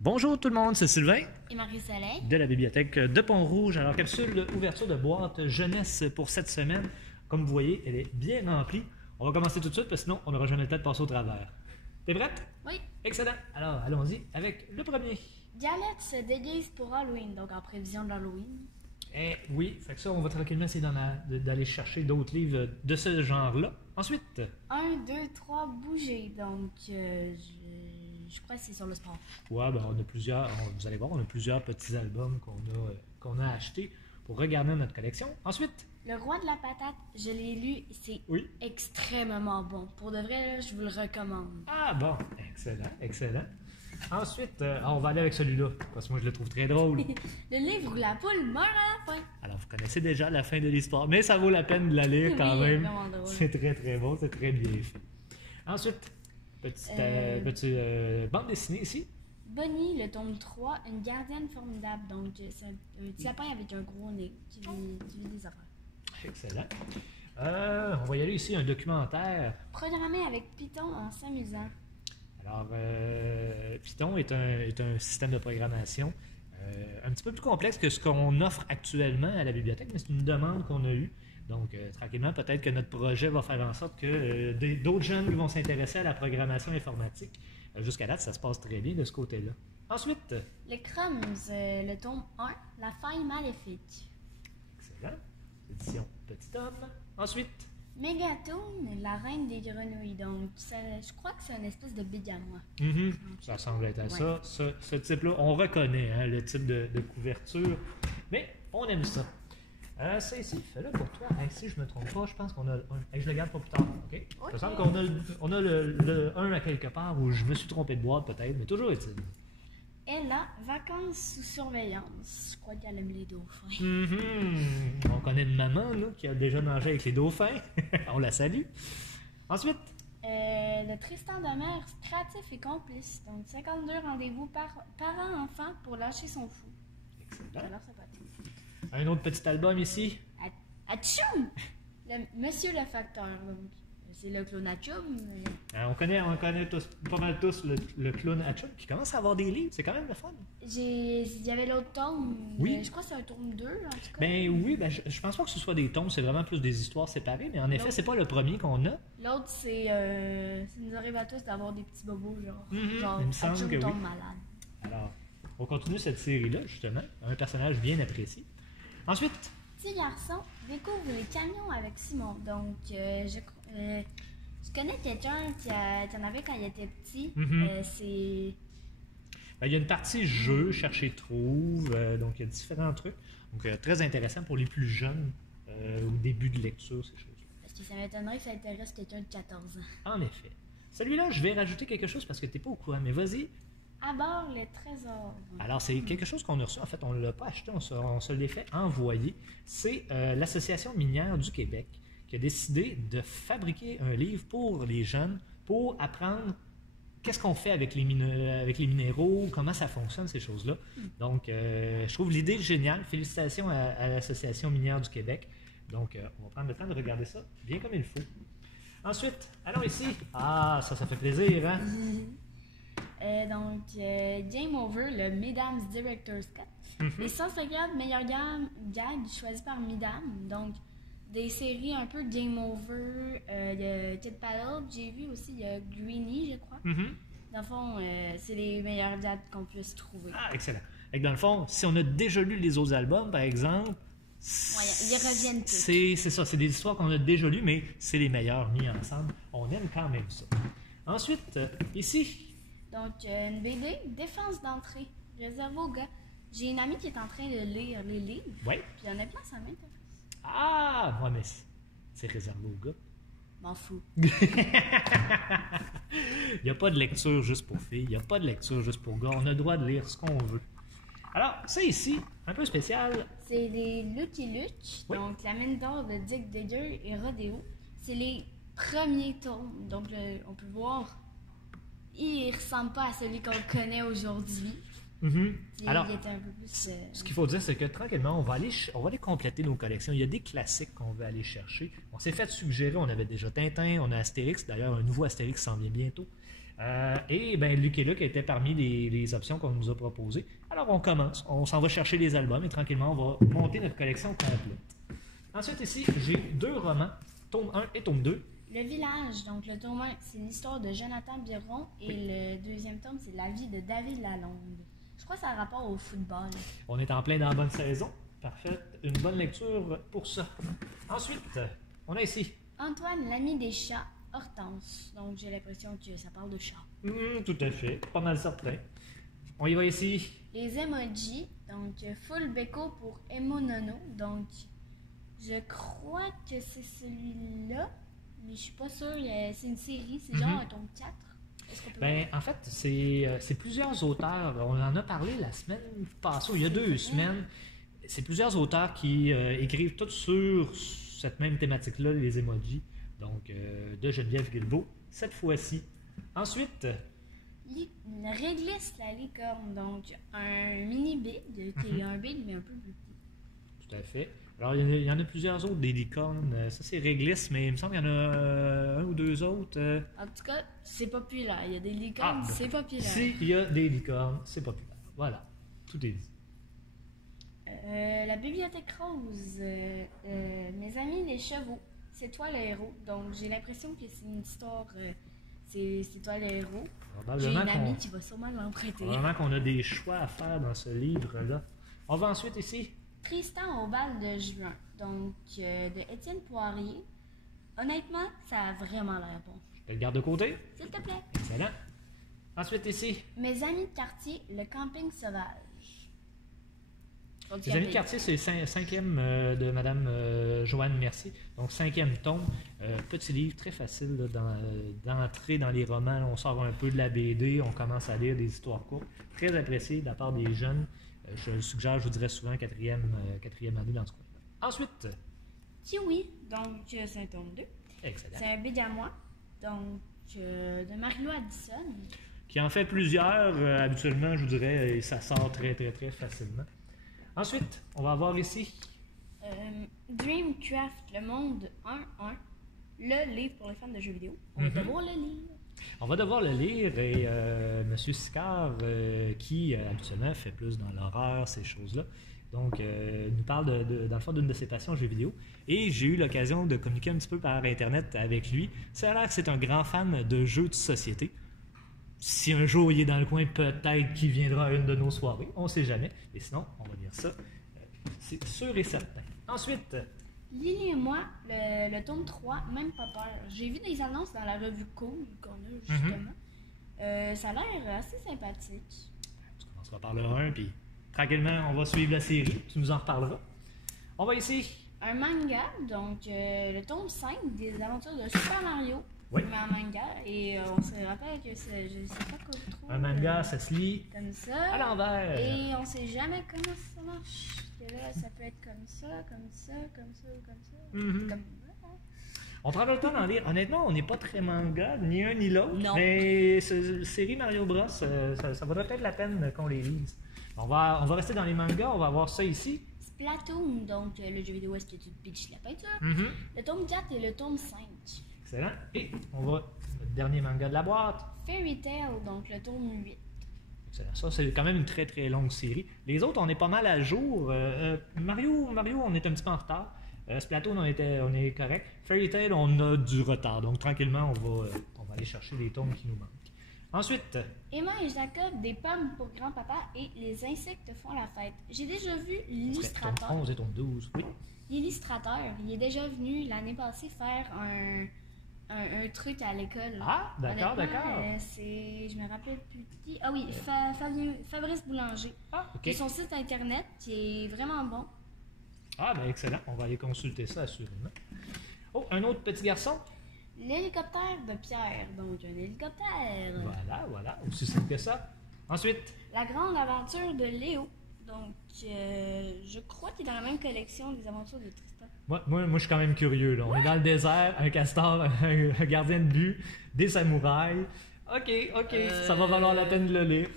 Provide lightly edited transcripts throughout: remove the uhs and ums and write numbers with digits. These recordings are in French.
Bonjour tout le monde, c'est Sylvain Et Marie-Soleil. de la bibliothèque de Pont-Rouge. Alors, capsule ouverture de boîte jeunesse pour cette semaine. Comme vous voyez, elle est bien remplie. On va commencer tout de suite parce que sinon, on n'aura jamais le temps de passer au travers. T'es prête? Oui. Excellent. Alors, allons-y avec le premier. Dialette se déguise pour Halloween, donc en prévision de l'Halloween. Eh oui, fait que ça, on va tranquillement essayer d'aller chercher d'autres livres de ce genre-là. Ensuite, 1, 2, 3, bouger. Donc, je crois que c'est sur le sport. ouais, ben, on a plusieurs, vous allez voir, on a plusieurs petits albums qu'on a achetés pour regarder notre collection. Ensuite, Le roi de la patate, je l'ai lu, c'est oui. extrêmement bon. Pour de vrai, là, je vous le recommande. Ah bon, excellent, excellent. Ensuite, on va aller avec celui-là, parce que moi je le trouve très drôle. Le livre où la poule meurt à la fin. Alors vous connaissez déjà la fin de l'histoire, mais ça vaut la peine de la lire quand Oui, même. vraiment drôle. C'est très très bon, c'est très bien fait. Ensuite, petite bande dessinée ici. Bonnie, le tome 3, une gardienne formidable. Donc, c'est un petit lapin avec un gros nez qui vit des affaires. Excellent. On va y aller ici, un documentaire. Programmé avec Python en s'amusant. Alors, Python est un système de programmation un petit peu plus complexe que ce qu'on offre actuellement à la bibliothèque, mais c'est une demande qu'on a eue. Donc, tranquillement, peut-être que notre projet va faire en sorte que d'autres jeunes qui vont s'intéresser à la programmation informatique. Jusqu'à date, ça se passe très bien de ce côté-là. Ensuite, Les Crumbs, le tome 1, La faille maléfique. excellent, édition Petit Homme. Ensuite, Megatoon, la reine des grenouilles. Donc, je crois que c'est une espèce de big à moi. ça semble être à Ouais. ça. Ce type-là, on reconnaît le type de couverture, mais on aime ça. Ça ici, fais-le pour toi. Si je me trompe pas, je pense qu'on a le 1. Je le garde pour plus tard, OK? Ok. Ça semble qu'on a le 1 à quelque part où je me suis trompé de boîte peut-être, mais toujours est-il. Ella, vacances sous surveillance. Je crois qu'elle aime les dauphins. On connaît une maman là, qui a déjà nagé avec les dauphins. On la salue. Ensuite, Le Tristan de mer, créatif et complice. Donc, 52 rendez-vous parents-enfants pour lâcher son fou. excellent. Alors, c'est pas tout. Un autre petit album ici. Atchoum! Monsieur le facteur. Donc, c'est le clown Atchoum. On connaît pas mal tous le clown Hatchum qui commence à avoir des livres. C'est quand même le fun. Il y avait l'autre tome. Oui. Je crois que c'est un tome 2, en tout cas. Ben oui, je pense pas que ce soit des tomes, c'est vraiment plus des histoires séparées, mais en effet, c'est pas le premier qu'on a. L'autre, c'est. Ça nous arrive à tous d'avoir des petits bobos, genre. Genre, il me semble Atchoum que oui. tombe malade. Alors, on continue cette série-là, justement. Un personnage bien apprécié. Ensuite, Petit garçon découvre les camions avec Simon. Donc, je connais quelqu'un qui en avait quand il était petit. C'est. ben, il y a une partie jeu, chercher trouve, donc il y a différents trucs. Donc, très intéressant pour les plus jeunes, au début de lecture, ces choses-là. Parce que ça m'étonnerait que ça intéresse quelqu'un de 14 ans. En effet. Celui-là, je vais rajouter quelque chose parce que tu n'es pas au courant, mais vas-y. À bord, les trésors. Alors, c'est quelque chose qu'on a reçu. En fait, on ne l'a pas acheté, on se l'est fait envoyer. C'est l'Association minière du Québec qui a décidé de fabriquer un livre pour les jeunes pour apprendre qu'est-ce qu'on fait avec les minéraux, comment ça fonctionne, ces choses-là. Donc, je trouve l'idée géniale. Félicitations à l'Association minière du Québec. Donc, on va prendre le temps de regarder ça bien comme il faut. Ensuite, allons ici. Ah, ça fait plaisir, hein? Game Over, le Mesdames Director's Cut. Les 150 meilleurs gags choisis par Mesdames. Donc, des séries un peu Game Over. Il y a Kid Paddle, j'ai vu aussi, il y a Greenie, je crois. Dans le fond, c'est les meilleurs gags qu'on puisse trouver. Ah, excellent. Et dans le fond, si on a déjà lu les autres albums, par exemple, Ouais, ils reviennent tous. c'est ça, c'est des histoires qu'on a déjà lues, mais c'est les meilleurs mis ensemble. On aime quand même ça. Ensuite, ici, Donc, une BD, Défense d'entrée, réservée aux gars. J'ai une amie qui est en train de lire les livres. ouais. Puis honnêtement, ça m'intéresse. Ah, moi, mais c'est réservé aux gars. M'en fous. Il n'y a pas de lecture juste pour filles, il n'y a pas de lecture juste pour gars. On a le droit de lire ce qu'on veut. Alors, ça ici, un peu spécial. C'est les Lucky Luke, Oui. donc la mine d'or de Dick Digger et Rodeo. C'est les premiers tomes. Donc, on peut voir, il ne ressemble pas à celui qu'on connaît aujourd'hui. Alors, Il était un peu plus. ce qu'il faut dire, c'est que tranquillement, on va aller compléter nos collections. Il y a des classiques qu'on veut aller chercher. On s'est fait suggérer, on avait déjà Tintin, on a Astérix. D'ailleurs, un nouveau Astérix s'en vient bientôt. Et ben, Lucky Luke était parmi les options qu'on nous a proposées. Alors on commence, on s'en va chercher les albums et tranquillement on va monter notre collection complète. Ensuite ici, j'ai 2 romans, tome 1 et tome 2. Le village, donc le tome 1, c'est l'histoire de Jonathan Biron et le deuxième tome, c'est la vie de David Lalonde. Je crois que ça a rapport au football. On est en plein dans la bonne saison. Parfait, une bonne lecture pour ça. Ensuite, on a ici Antoine, l'ami des chats, Hortense. Donc j'ai l'impression que ça parle de chat. tout à fait, pas mal certain. On y va ici. Les emojis, donc Full Beko pour Emonono. Donc je crois que c'est celui-là, mais je suis pas sûre. C'est une série, c'est genre un tome 4. Est-ce qu'on peut Ben, en fait, c'est plusieurs auteurs. On en a parlé la semaine passée, ou il y a 2 semaines. C'est plusieurs auteurs qui écrivent tous sur cette même thématique-là, les emojis. Donc, de Geneviève Guilbeault, cette fois-ci. Ensuite, Réglisse la licorne, donc un mini bid, qui est un bid mais un peu plus petit. tout à fait. Alors, il y en a plusieurs autres, des licornes. Ça, c'est Réglisse, mais il me semble qu'il y en a 1 ou 2 autres. En tout cas, c'est populaire. Il y a des licornes, c'est populaire. S'il y a des licornes, c'est populaire. Voilà, tout est dit. La bibliothèque rose, mes amis les chevaux, c'est toi le héros. Donc j'ai l'impression que c'est une histoire, c'est toi le héros. J'ai une amie qui va sûrement l'emprunter. Probablement qu'on a des choix à faire dans ce livre-là. On va ensuite ici. Tristan au bal de juin, donc de Étienne Poirier. Honnêtement, ça a vraiment l'air bon. Je te le garde de côté. S'il te plaît. Excellent. Ensuite ici. Mes amis de quartier, le camping sauvage. Les amis de quartier, c'est le 5e de Madame Joanne Mercier. Donc 5e tome. Petit livre très facile d'entrer dans les romans. On sort un peu de la BD, on commence à lire des histoires courtes. Très apprécié de la part des jeunes. Je le suggère, je vous dirais souvent, 4e année dans ce coin-là. Ensuite. Kiwi, donc c'est un tome 2. Excellent. C'est un big à moi, donc de Marie-Lou Addison. Qui en fait plusieurs, habituellement, je vous dirais, et ça sort très, très, très facilement. Ensuite, on va avoir ici. Dreamcraft, le monde 1-1. Le livre pour les fans de jeux vidéo. On va devoir le lire. On va devoir le lire et M. Sicard, qui habituellement fait plus dans l'horreur, ces choses-là, donc nous parle dans le fond d'une de ses passions, jeux vidéo. Et j'ai eu l'occasion de communiquer un petit peu par Internet avec lui. Ça a l'air que c'est un grand fan de jeux de société. Si un jour il est dans le coin, peut-être qu'il viendra à une de nos soirées. On ne sait jamais. Et sinon, on va lire ça. C'est sûr et certain. Ensuite. Lily et moi, le tome 3, même pas peur. J'ai vu des annonces dans la revue Cool qu'on a justement. Ça a l'air assez sympathique. Tu commenceras par le 1, puis tranquillement, on va suivre la série. Tu nous en reparleras. On va ici. Un manga, donc le tome 5 des aventures de Super Mario. Oui. Mais en manga, et on se rappelle que je sais pas quoi trop. Un manga, ça se lit comme ça. À l'envers. Et on sait jamais comment ça marche. Que là, ça peut être comme ça, comme ça, comme ça, comme ça. Comme... On prend le temps d'en lire. Honnêtement, on n'est pas très manga, ni un ni l'autre. Non. Mais série Mario Bros, ça vaudrait peut-être la peine qu'on les lise. On va rester dans les mangas, on va voir ça ici. Splatoon, donc le jeu vidéo où est-ce que tu pitches la peinture. Le tome 4 et le tome 5. Excellent. Et on va le dernier manga de la boîte. Fairy Tail, donc le tome 8. Excellent. Ça, c'est quand même une très très longue série. Les autres, on est pas mal à jour. Mario, on est un petit peu en retard. Splatoon, on est correct. Fairy Tail, on a du retard. Donc tranquillement, on va aller chercher les tomes qui nous manquent. Ensuite. Emma et Jacob, des pommes pour grand-papa et les insectes font la fête. J'ai déjà vu l'illustrateur. Tome 11 et tome 12, oui. L'illustrateur, il est déjà venu l'année passée faire un truc à l'école. Ah, d'accord. Je me rappelle plus qui. Ah oui, Fabrice Boulanger. Ah, ok. Et son site internet qui est vraiment bon. Ah, ben excellent. On va aller consulter ça assurément. Oh, un autre petit garçon. L'hélicoptère de Pierre, donc un hélicoptère. Voilà, aussi simple que ça. Ensuite. La grande aventure de Léo. Donc, je crois qu'il est dans la même collection des aventures de Tristan. Moi je suis quand même curieux. Là. On est dans le désert, un castor, un gardien de but, des samouraïs. OK, ça va valoir la peine de le lire.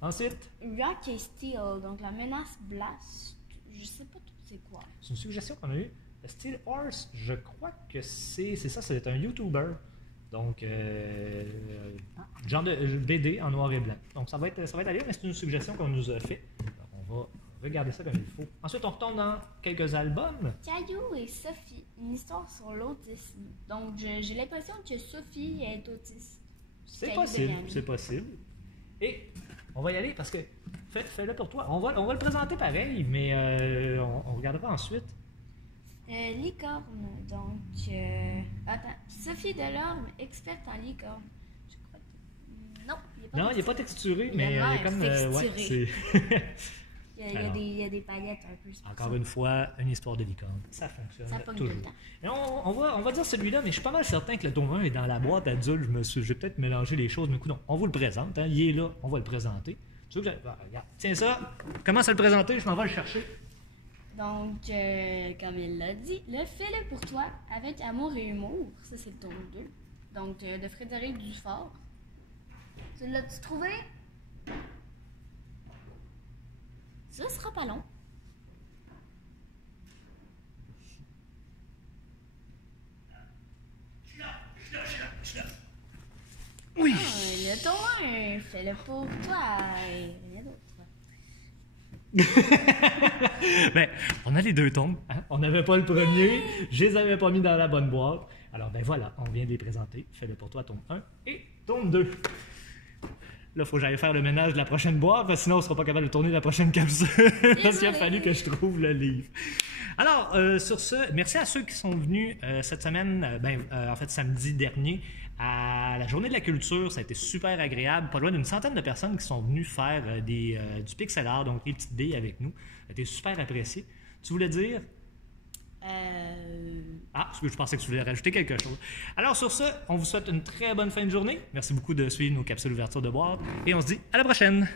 Ensuite. Rock et Steel, donc la menace Blast. Je sais pas tout c'est quoi. C'est une suggestion qu'on a eue. Steel Horse, je crois que c'est ça, c'est un YouTuber. Donc, genre de BD en noir et blanc. Donc, ça va être à lire, mais c'est une suggestion qu'on nous a fait. Donc, on va regarder ça comme il faut. Ensuite, on retombe dans quelques albums. Caillou et Sophie, une histoire sur l'autisme. Donc, j'ai l'impression que Sophie est autiste. C'est possible, c'est possible. Et on va y aller parce que, fais-le pour toi. On va le présenter pareil, mais on regardera ensuite. Licorne, donc... attends, Sophie Delorme, experte en licorne. Je crois que... Non, il n'est pas texturé, mais il y a comme... il y a des paillettes un peu. Encore une fois, une histoire de licorne. Ça fonctionne toujours. Et on va dire celui-là, mais je suis pas mal certain que le tome 1 est dans la boîte adulte. J'ai peut-être mélangé les choses, mais écoute, on vous le présente. Hein, il est là, on va le présenter. Tu veux que regarde, tiens ça, commence à le présenter, je m'en vais le chercher. Donc, comme il l'a dit, le fais-le pour toi avec amour et humour. Ça, c'est le tome 2. Donc, de Frédéric Dufort. Tu l'as-tu trouvé? Ça sera pas long. Oui! Le tome 1, fais-le pour toi et rien d'autre. Ben, on a les deux tomes. Hein? On n'avait pas le premier. Je les avais pas mis dans la bonne boîte. Alors, ben voilà, on vient de les présenter. Fais-le pour toi, tome 1 et tome 2. Là, il faut que j'aille faire le ménage de la prochaine boîte, parce que sinon, on ne sera pas capable de tourner la prochaine capsule. Parce qu'il a fallu que je trouve le livre. Alors, sur ce, merci à ceux qui sont venus cette semaine, en fait, samedi dernier, à la Journée de la culture. Ça a été super agréable. Pas loin d'une centaine de personnes qui sont venues faire du pixel art, donc des petites billes avec nous. Ça a été super apprécié. Tu voulais dire? Parce que je pensais que tu voulais rajouter quelque chose. Alors sur ce, on vous souhaite une très bonne fin de journée. Merci beaucoup de suivre nos capsules ouverture de boîte et on se dit à la prochaine!